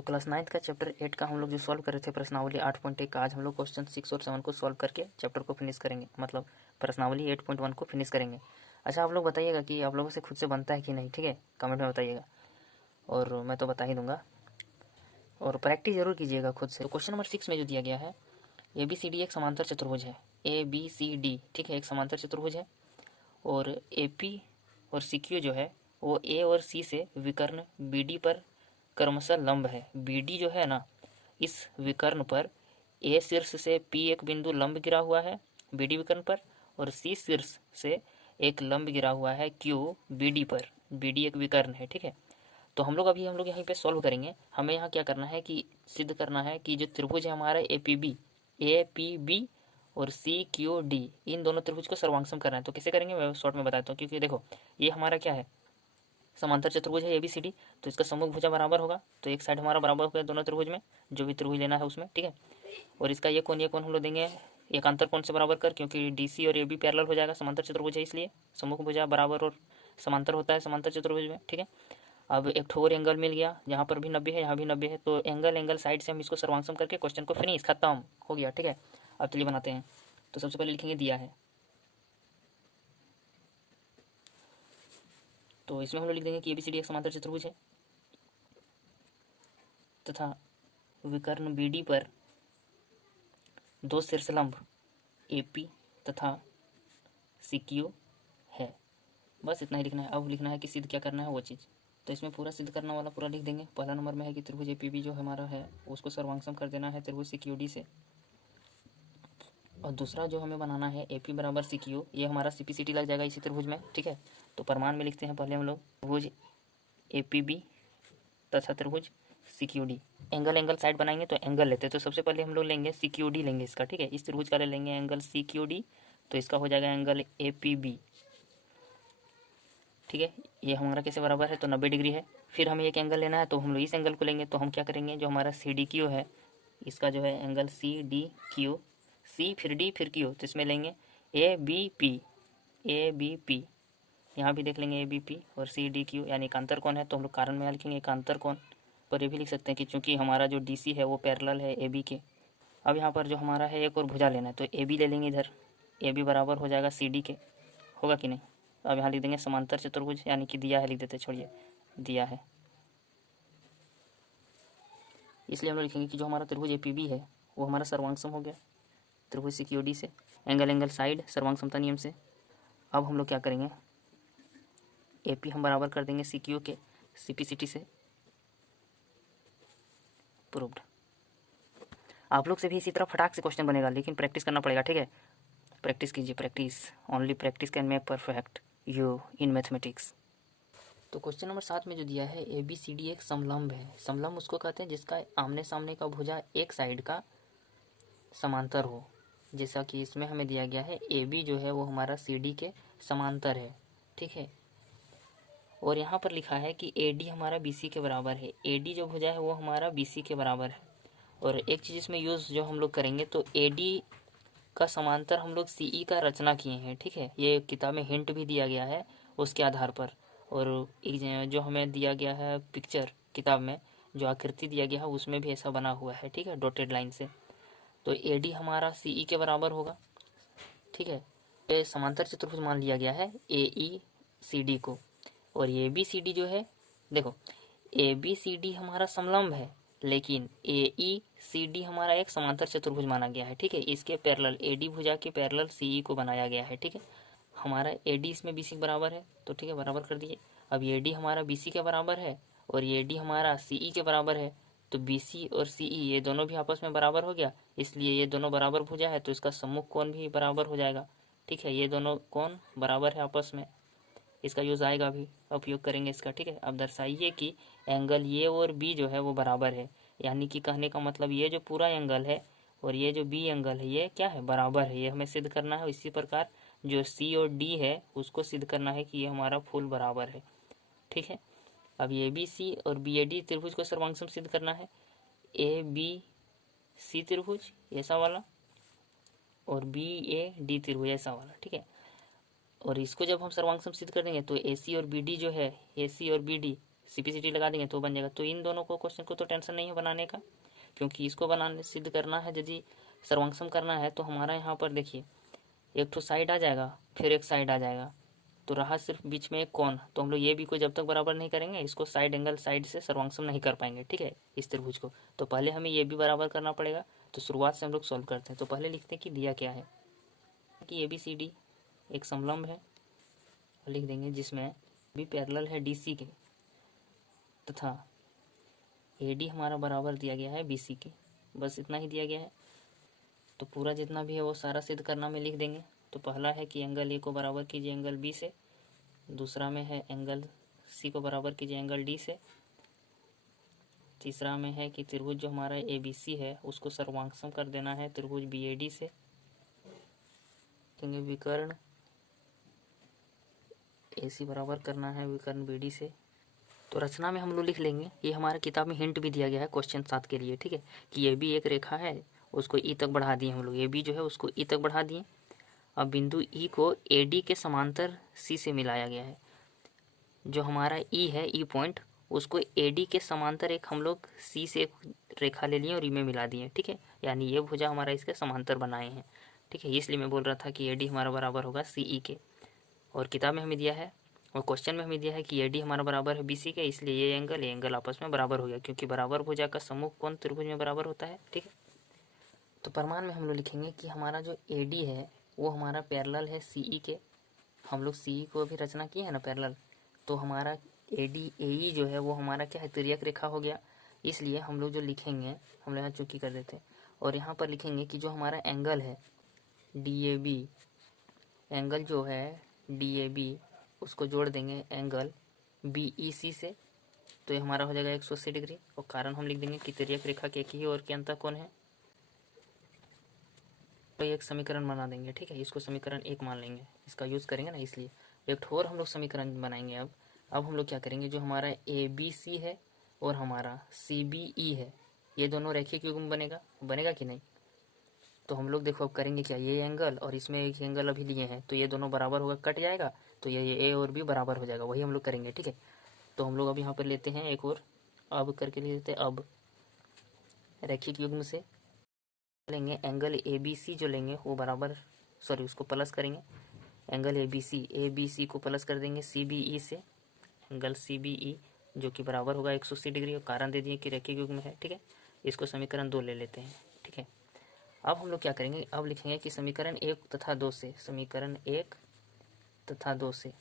तो class 9th का chapter 8 का हम लोग जो सॉल्व कर रहे थे प्रश्नावली 8.1 का, आज हम लोग क्वेश्चन 6 और 7 को सॉल्व करके चैप्टर को फिनिश करेंगे, मतलब प्रश्नावली 8.1 को फिनिश करेंगे। अच्छा, आप लोग बताइएगा कि आप लोगों से खुद से बनता है कि नहीं, ठीक है, कमेंट में बताइएगा और मैं तो बता ही दूंगा और प्रैक्टिस जरूर कीजिएगा खुद से। तो क्वेश्चन नंबर 6 में जो दिया गया है, ABCD एक समांतर चतुर्भुज है, ABCD, ठीक है, एक समांतर चतुर्भुज है और AP और CQ जो है वो A और C से विकर्ण BD पर क्रमशः लंब है। BD जो है ना, इस विकर्ण पर A शीर्ष से P एक बिंदु लंब गिरा हुआ है BD विकर्ण पर, और C शीर्ष से एक लंब गिरा हुआ है Q BD पर। BD एक विकर्ण है, ठीक है। तो हम लोग यहाँ पे सॉल्व करेंगे। हमें यहाँ क्या करना है कि सिद्ध करना है कि जो त्रिभुज है हमारा APB और CQD, इन दोनों त्रिभुज को सर्वांगसम करना है। तो कैसे करेंगे मैं शॉर्ट में बताता हूँ, क्योंकि देखो ये हमारा क्या है, समांतर चतुर्भुज है ABCD, तो इसका सम्मुख भुजा बराबर होगा, तो एक साइड हमारा बराबर हो गया दोनों त्रिभुज में, जो भी त्रिभुज लेना है उसमें, ठीक है। और इसका ये कोण हम लोग देंगे एकांतर कोण से बराबर कर, क्योंकि DC और AB पैरेलल हो जाएगा, समांतर चतुर्भुज है इसलिए सम्मुख भुजा बराबर और समांतर होता है समांतर चतुर्भुज में, ठीक है। अब एक ठोर एंगल मिल गया, यहाँ पर भी 90 है, यहाँ भी 90 है, तो एंगल साइड से हम इसको सर्वांगसम करके क्वेश्चन को फिनिश खत्म हो गया, ठीक है। अब चलिए बनाते हैं। तो सबसे पहले लिखेंगे दिया है, तो इसमें हम लोग लिख देंगे कि ABCD एक समांतर चतुर्भुज है तथा विकर्ण BD पर दो शीर्षलंब AP तथा CQ है। बस इतना ही लिखना है। अब लिखना है कि सिद्ध क्या करना है वो चीज़, तो इसमें पूरा सिद्ध करना वाला पूरा लिख देंगे। पहला नंबर में है कि त्रिभुज APB जो हमारा है उसको सर्वांगसम कर देना है त्रिभुज CQD से, और दूसरा जो हमें बनाना है AP बराबर CQ, ये हमारा CPCT लग जाएगा इसी त्रिभुज में, ठीक है। तो प्रमाण में लिखते हैं पहले हम लोग त्रिभुज APB तथा त्रिभुज CQD। एंगल साइड बनाएंगे तो एंगल लेते हैं, तो सबसे पहले हम लोग लेंगे CQD लेंगे इसका, ठीक है। इस त्रिभुज का ले लेंगे एंगल CQD, तो इसका हो जाएगा एंगल APB, ठीक है। ये हमारा कैसे बराबर है, तो 90 डिग्री है। फिर हमें एक एंगल लेना है, तो हम लोग इस एंगल को लेंगे, तो हम क्या करेंगे, जो हमारा CDQ है इसका जो है एंगल CDQ, C फिर D फिर Q, तो इसमें लेंगे ABP, यहाँ भी देख लेंगे ABP और CDQ, यानी एकांतर कोण है, तो हम लोग कारण में लिखेंगे एकांतर कोण। पर ये भी लिख सकते हैं कि चूंकि हमारा जो DC है वो पैरेलल है AB के। अब यहाँ पर जो हमारा है एक और भुजा लेना है, तो AB ले लेंगे इधर, AB बराबर हो जाएगा CD के, होगा कि नहीं। अब यहाँ लिख देंगे समांतर चतुर्भुज, यानी कि दिया है लिख देते, छोड़िए दिया है, इसलिए हम लोग लिखेंगे कि जो हमारा त्रिभुज APB है वो हमारा सर्वांगसम हो गया त्रिभुज CQD से, एंगल साइड सर्वांगसमता नियम से। अब हम लोग क्या करेंगे, AP हम बराबर कर देंगे CQ के CPCT से, प्रूव्ड। आप लोग से भी इसी तरह फटाक से क्वेश्चन बनेगा, लेकिन प्रैक्टिस करना पड़ेगा, ठीक है। प्रैक्टिस कीजिए, practice, only practice can make perfect you in mathematics. तो क्वेश्चन नंबर 7 में जो दिया है ABCD एक समलंब है। समलंब उसको कहते हैं जिसका आमने सामने का भुजा एक साइड का समांतर हो, जैसा कि इसमें हमें दिया गया है AB जो है वो हमारा CD के समांतर है, ठीक है। और यहाँ पर लिखा है कि AD हमारा BC के बराबर है, AD जो भुजा है वो हमारा BC के बराबर है। और एक चीज़ इसमें यूज़ जो हम लोग करेंगे, तो AD का समांतर हम लोग CE का रचना किए हैं, ठीक है। ये किताब में हिंट भी दिया गया है उसके आधार पर, और एक जो हमें दिया गया है पिक्चर किताब में जो आकृति दिया गया है उसमें भी ऐसा बना हुआ है, ठीक है, डॉटेड लाइन से। तो AD हमारा CE के बराबर होगा, ठीक है। ये समांतर चतुर्भुज मान लिया गया है AECD को। और ABCD जो है, देखो ABCD हमारा समलंब है, लेकिन AECD हमारा एक समांतर चतुर्भुज माना गया है, ठीक है। इसके पैरेलल AD भुजा के पैरेलल CE को बनाया गया है, ठीक है। हमारा AD इसमें BC के बराबर है, तो ठीक है बराबर कर दिए। अब AD हमारा BC के बराबर है और AD हमारा CE के बराबर है, तो BC और CE ये दोनों भी आपस में बराबर हो गया, इसलिए ये दोनों बराबर भुजा है, तो इसका सम्मुख कोण भी बराबर हो जाएगा, ठीक है। ये दोनों कोण बराबर है आपस में, इसका यूज़ आएगा, अभी उपयोग करेंगे इसका, ठीक है। अब दर्शाइए कि एंगल ए और बी जो है वो बराबर है, यानी कि कहने का मतलब ये जो पूरा एंगल है और ये जो बी एंगल है ये क्या है, बराबर है। ये हमें सिद्ध करना है। इसी प्रकार जो सी और डी है उसको सिद्ध करना है कि ये हमारा फुल बराबर है, ठीक है। अब ए बी सी और बी ए डी त्रिभुज को सर्वांगसम सिद्ध करना है, ए बी सी त्रिभुज ऐसा वाला और बी ए डी त्रिभुज ऐसा वाला, ठीक है। और इसको जब हम सर्वांगसम सिद्ध कर देंगे तो ए सी और बी डी जो है, ए सी और बी डी CPCT लगा देंगे तो बन जाएगा। तो इन दोनों को क्वेश्चन को तो टेंशन नहीं है बनाने का, क्योंकि इसको बनाने सिद्ध करना है, यदि सर्वांगसम करना है तो हमारा यहाँ पर देखिए एक तो साइड आ जाएगा, फिर एक साइड आ जाएगा, तो रहा सिर्फ बीच में एक कोण। तो हम लोग ये भी को जब तक बराबर नहीं करेंगे इसको साइड एंगल साइड से सर्वांगसम नहीं कर पाएंगे, ठीक है, इस त्रिभुज को। तो पहले हमें ये भी बराबर करना पड़ेगा। तो शुरुआत से हम लोग सॉल्व करते हैं। तो पहले लिखते हैं कि दिया क्या है कि ABCD एक समलंब है, लिख देंगे जिसमें भी पैरेलल है DC के, तथा AD हमारा बराबर दिया गया है BC के। बस इतना ही दिया गया है। तो पूरा जितना भी है वो सारा सिद्ध करना में लिख देंगे। तो पहला है कि एंगल A को बराबर कीजिए एंगल B से, दूसरा में है एंगल C को बराबर कीजिए एंगल D से, तीसरा में है कि त्रिभुज जो हमारा ABC है उसको सर्वांगसम कर देना है त्रिभुज BAD से, कहेंगे विकर्ण AC बराबर करना है विकर्ण BD से। तो रचना में हम लोग लिख लेंगे, ये हमारे किताब में हिंट भी दिया गया है क्वेश्चन 7 के लिए, ठीक है, कि ये भी एक रेखा है, उसको E तक बढ़ा दिए हम लोग, ये भी जो है उसको E तक बढ़ा दिए। अब बिंदु E को AD के समांतर C से मिलाया गया है। जो हमारा E है E पॉइंट, उसको AD के समांतर एक हम लोग C से एक रेखा ले लिए और E में मिला दिए, ठीक है, यानी ये भुजा हमारा इसके समांतर बनाए हैं, ठीक है। इसलिए मैं बोल रहा था कि AD हमारा बराबर होगा CE के। और किताब में हमें दिया है और क्वेश्चन में हमें दिया है कि AD हमारा बराबर है BC के, इसलिए ये एंगल आपस में बराबर हो गया, क्योंकि बराबर भुजा का समूह कोण त्रिभुज में बराबर होता है, ठीक है। तो प्रमाण में हम लोग लिखेंगे कि हमारा जो AD है वो हमारा पैरेलल है CE के। हम लोग CE को भी रचना किए हैं ना पैरेलल, तो हमारा AE जो है वो हमारा क्या है, तिर्यक रेखा हो गया। इसलिए हम लोग जो लिखेंगे, हम लोग यहाँ चूंकि कर देते हैं और यहाँ पर लिखेंगे कि जो हमारा एंगल है DAB, एंगल जो है DAB उसको जोड़ देंगे एंगल BEC से, तो ये हमारा हो जाएगा 180 डिग्री। और कारण हम लिख देंगे कि तिर्यक रेखा के एक ही ओर के अंतःकोण है। तो एक समीकरण बना देंगे, ठीक है, इसको समीकरण 1 मान लेंगे, इसका यूज़ करेंगे ना, इसलिए एक और हम लोग समीकरण बनाएंगे। अब हम लोग क्या करेंगे, जो हमारा ABC है और हमारा CBE है, ये दोनों रैखिक युग्म बनेगा कि नहीं। तो हम लोग देखो अब करेंगे क्या, ये एंगल और इसमें एक एंगल अभी लिए हैं, तो ये दोनों बराबर होगा, कट जाएगा, तो ये A और B बराबर हो जाएगा, वही हम लोग करेंगे, ठीक है। तो हम लोग अब यहाँ पर लेते हैं एक और, अब करके ले लेते हैं। अब रैखिक युग्म से लेंगे एंगल ABC जो लेंगे वो बराबर, सॉरी उसको प्लस करेंगे, एंगल ABC को प्लस कर देंगे CBE से, एंगल CBE जो कि बराबर होगा 180 डिग्री। और कारण दे दिए कि रैखिक युग्म है, ठीक है। इसको समीकरण 2 ले लेते हैं, ठीक है। अब हम लोग क्या करेंगे, अब लिखेंगे कि समीकरण 1 तथा 2 से, समीकरण 1 तथा 2 से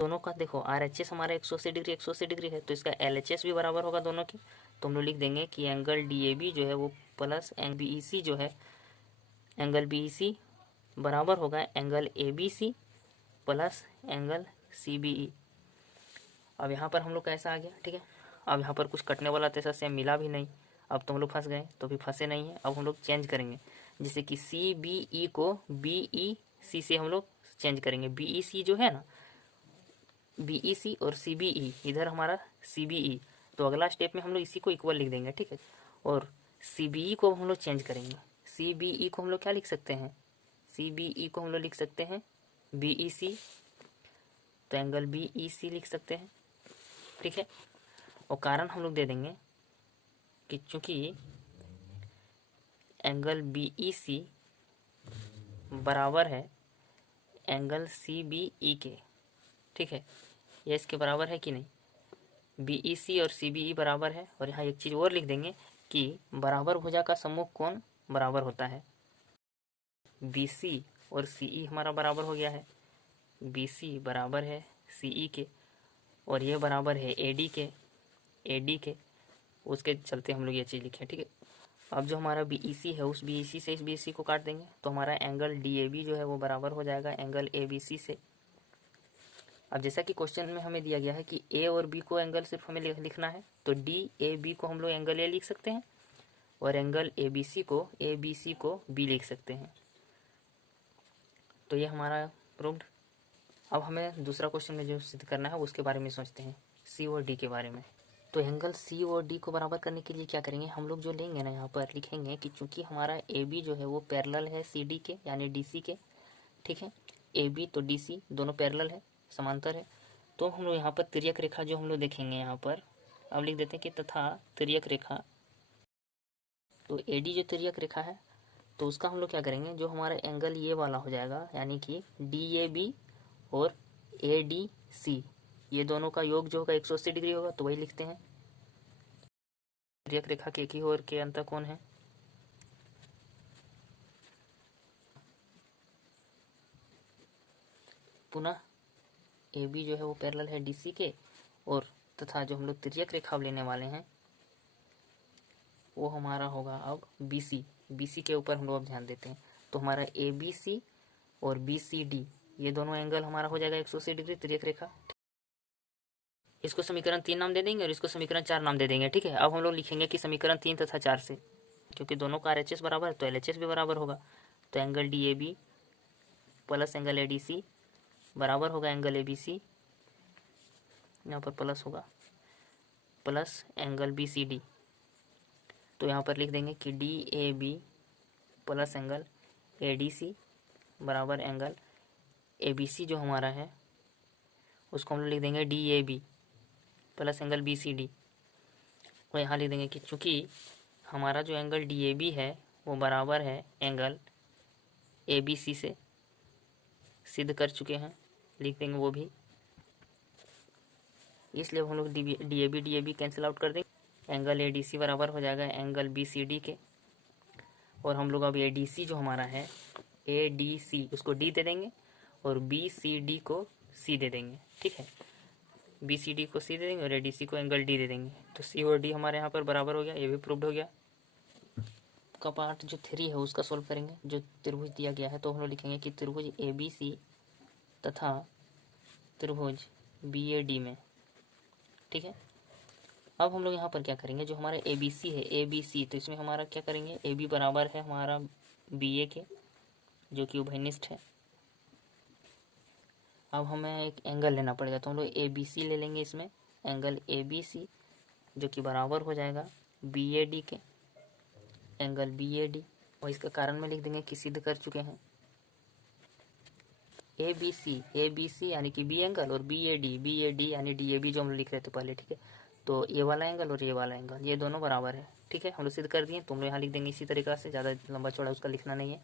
दोनों का देखो RHS हमारा 180 डिग्री है, तो इसका LHS भी बराबर होगा दोनों की। तो हम लोग लिख देंगे कि एंगल DAB जो है वो प्लस BEC जो है, एंगल BEC बराबर होगा angle ABC plus angle CBE। अब यहाँ पर हम लोग कैसा आ गया, ठीक है। अब यहाँ पर कुछ कटने वाला तो ऐसा सेम मिला भी नहीं, अब तो हम लोग फंस गए, तो भी फंसे नहीं है। अब हम लोग चेंज करेंगे, जैसे कि CBE को BEC से हम लोग चेंज करेंगे। BEC जो है ना, BEC और CBE, इधर हमारा CBE, तो अगला स्टेप में हम लोग इसी को इक्वल लिख देंगे, ठीक है। और CBE को हम लोग चेंज करेंगे, CBE को हम लोग क्या लिख सकते हैं, CBE को हम लोग लिख सकते हैं BEC, तो एंगल BEC लिख सकते हैं, ठीक है। और कारण हम लोग दे देंगे कि चूंकि एंगल BEC बराबर है एंगल CBE के, ठीक है, ये इसके बराबर है कि नहीं, BEC और CBE बराबर है। और यहाँ एक चीज़ और लिख देंगे कि बराबर भुजा का सम्मुख कोण बराबर होता है। BC और CE हमारा बराबर हो गया है, BC बराबर है CE के, और ये बराबर है AD के, उसके चलते हम लोग ये चीज़ लिखे, ठीक है। अब जो हमारा BEC है उस BEC से इस BEC को काट देंगे, तो हमारा एंगल DAB जो है वो बराबर हो जाएगा एंगल ABC से। अब जैसा कि क्वेश्चन में हमें दिया गया है कि A और B को एंगल सिर्फ हमें लिखना है, तो DAB को हम लोग एंगल A लिख सकते हैं और एंगल ABC को B लिख सकते हैं। तो ये हमारा प्रूव्ड। अब हमें दूसरा क्वेश्चन में जो सिद्ध करना है उसके बारे में सोचते हैं, C और D के बारे में। तो एंगल C और D को बराबर करने के लिए क्या करेंगे, हम लोग जो लेंगे ना, यहाँ पर लिखेंगे कि चूंकि हमारा AB जो है वो पैरेलल है CD के यानी DC के, ठीक है, AB तो DC दोनों पैरेलल है, समांतर है। तो हम लोग यहाँ पर तिर्यक रेखा जो हम लोग देखेंगे यहाँ पर अब लिख देते हैं कि तथा तिर्यक रेखा, तो एडी जो तिर्यक रेखा है तो उसका हम लोग क्या करेंगे, जो हमारा एंगल ये वाला हो जाएगा, यानी कि DAB और ADC, ये दोनों का योग जो होगा 180 डिग्री होगा, तो वही लिखते हैं। तिर्यक रेखा के एक ही ओर के अंतर कोण है, पुनः AB जो है वो पैरेलल है DC के, और तथा जो हम लोग तिर्यक रेखा लेने वाले हैं वो हमारा होगा अब BC के ऊपर हम लोग अब ध्यान देते हैं। तो हमारा ABC और BCD ये दोनों एंगल हमारा हो जाएगा 180 डिग्री तिर्यक रेखा। इसको समीकरण 3 नाम दे देंगे और इसको समीकरण 4 नाम दे देंगे, ठीक है। अब हम लोग लिखेंगे कि समीकरण 3 तथा 4 से, क्योंकि दोनों का RHS बराबर है तो LHS भी बराबर होगा, तो angle DAB plus angle ADC बराबर होगा एंगल ABC, यहाँ पर प्लस होगा, प्लस एंगल BCD, तो यहाँ पर लिख देंगे कि DAB प्लस एंगल ADC बराबर एंगल ABC जो हमारा है उसको हम लोग लिख देंगे DAB प्लस एंगल BCD, और यहाँ लिख देंगे कि चूँकि हमारा जो एंगल DAB है वो बराबर है एंगल ABC से, सिद्ध कर चुके हैं, लिख देंगे वो भी, इसलिए हम लोग DAB कैंसिल आउट कर देंगे, एंगल ADC बराबर हो जाएगा एंगल BCD के, और हम लोग अब ADC जो हमारा है ADC उसको D दे देंगे और BCD को C दे देंगे, ठीक है। BCD को C दे देंगे और ADC को एंगल D दे देंगे, तो C और D हमारे यहाँ पर बराबर हो गया, ये भी प्रूव्ड हो गया। का पार्ट जो 3 है उसका सोल्व करेंगे, जो त्रिभुज दिया गया है, तो हम लोग लिखेंगे कि त्रिभुज ABC तथा त्रिभुज BAD में, ठीक है। अब हम लोग यहाँ पर क्या करेंगे, जो हमारा ABC है ABC, तो इसमें हमारा क्या करेंगे, AB बराबर है हमारा BA के, जो कि उभयनिष्ठ है। अब हमें एक एंगल लेना पड़ेगा, तो हम लोग ABC ले लेंगे, इसमें एंगल ABC जो कि बराबर हो जाएगा BAD के, एंगल BAD, और इसका कारण में लिख देंगे कि सिद्ध कर चुके हैं। ABC यानी कि B एंगल, और BAD यानी DAB जो हम लोग लिख रहे थे पहले, ठीक है। तो ये वाला एंगल और ये वाला एंगल ये दोनों बराबर है, ठीक है, हम लोग सिद्ध कर दिए। तो हम लोग यहाँ लिख देंगे इसी तरीक़ा से, ज़्यादा लंबा चौड़ा उसका लिखना नहीं है।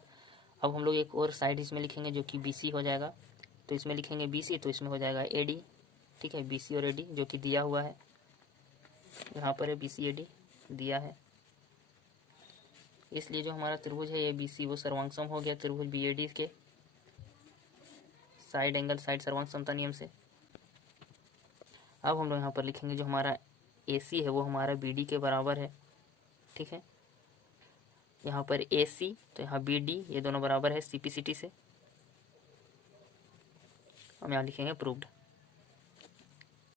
अब हम लोग एक और साइड इसमें लिखेंगे जो कि BC हो जाएगा, तो इसमें लिखेंगे BC, तो इसमें हो जाएगा AD, ठीक है, BC और AD जो कि दिया हुआ है, यहाँ पर है BC AD दिया है, इसलिए जो हमारा त्रिभुज है ABC वो सर्वांग हो गया त्रिभुज BAD के साइड एंगल साइड सर्वांग समता नियम से। अब हम लोग यहाँ पर लिखेंगे जो हमारा AC है वो हमारा BD के बराबर है, ठीक है। यहाँ पर AC तो यहाँ BD ये दोनों बराबर है CPCT से, हम यहाँ लिखेंगे प्रूव्ड।